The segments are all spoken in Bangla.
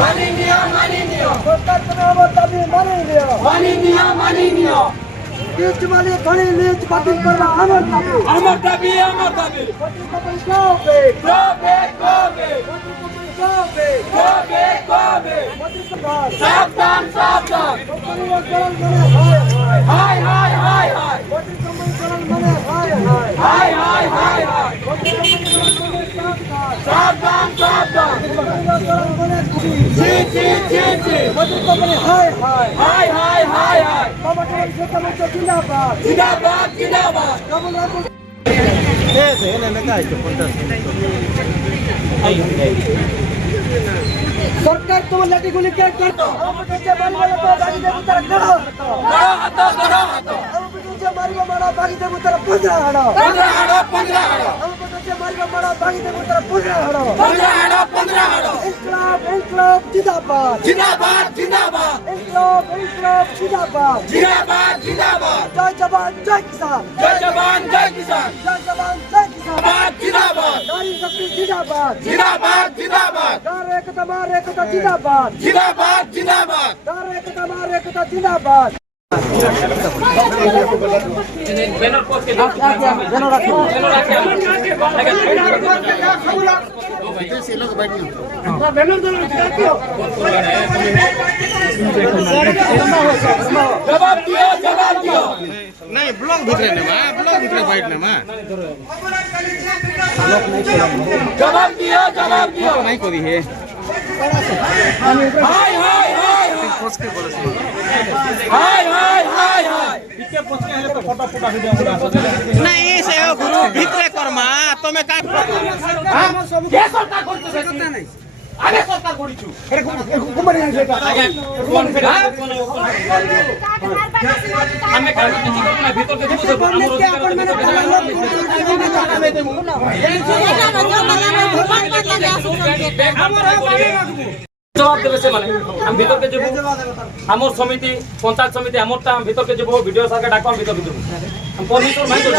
সরকার তুমি আমার দাবি মানি নিও লিজ মানে ধনী লিজ বাতিল করা আমার দাবি সাবধান সরকার তোমার লাঠি গুলি কে করতো মারিব মারা বাগি দেবো তারা 15 হাড়ো মারিব মারা বাগি দেবো তারা 15 হাড়ো ইনকলাব জিন্দাবাদ ইনকলাব জিন্দাবাদ জয় জবান জয় কিষান নারী শক্তি জিন্দাবাদ কার একতা মার একতা জিন্দাবাদ কার একতা মার একতা জিন্দাবাদ জবাব দিও नहीं ब्लॉग भीतर बैठ ना जवाब दियो नहीं करी है नहीं से गुरु भीतर करमा तुम्हें का नहीं आगे सरकार करिछु আমি কাজ কিছু করব না ভিতর থেকে বুঝে জবাব দেবে সে মানে আমি ভিতরকে যাব আমার সমিতি পঞ্চায়েত সমিতি আমারটা আমি ভিতরকে যাব ভিডিও সরকার ডাকব ভিতরকে যাব আমি পরমিশন মাই করব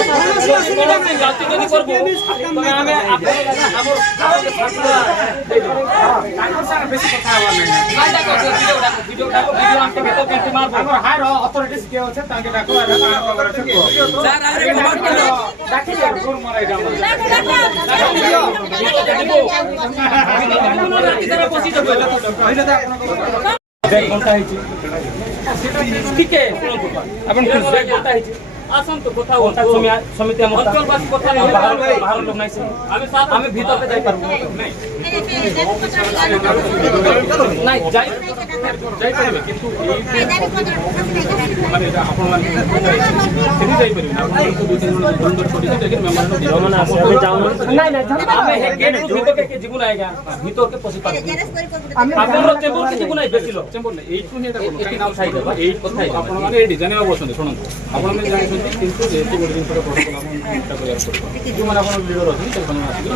কোন জাতি যদি করব তবে আমি আমার ফাসলা দেই দেব কাগজ স্যার বেশি কথা হওয়া নাই কাই ডাকো ভিডিও আমাকে ভিতরকে এন্ট্রি মারব আমার হায়ার অথরিটিস কে আছে তাকে ডাকো স্যার আরে খবর করো ডাকি যাও ফোন মারাই দাও ব্যাগ ঘন্টা হয়েছে ঠিক আছে আপনি ব্যাগ ঘন্টা হয়েছে আসুন তো কথা সমিতি আমার বাহার লোক নাই আমি ভিতরে যাই পারবো নাই যাই পারবে কিন্তু মানে আপনার সেটি যাই পারবে না আপনার তো দুই তিন জন বন্ধু ছোট ছোট लेकिन मेंबर মানে আমি যাও না আমি গেট ভিতরে কে জীবন আएगा ভিতর কে পসি পাবে আমি আপনার চেম্বার কে জীবন আই বেশি লোক চেম্বার না এইটু নি এটা এই নাম সাইড বা এই কথাই আপনারা মানে এই ডিজাইন এর বসন্ত শুনুন আপনারা মানে জানেন কিন্তু যেহেতু বড় দিন পরে প্রটোকল আমরা এটা করে করব কিন্তু মানে আপনার লিডার আছে সেখানে আসলে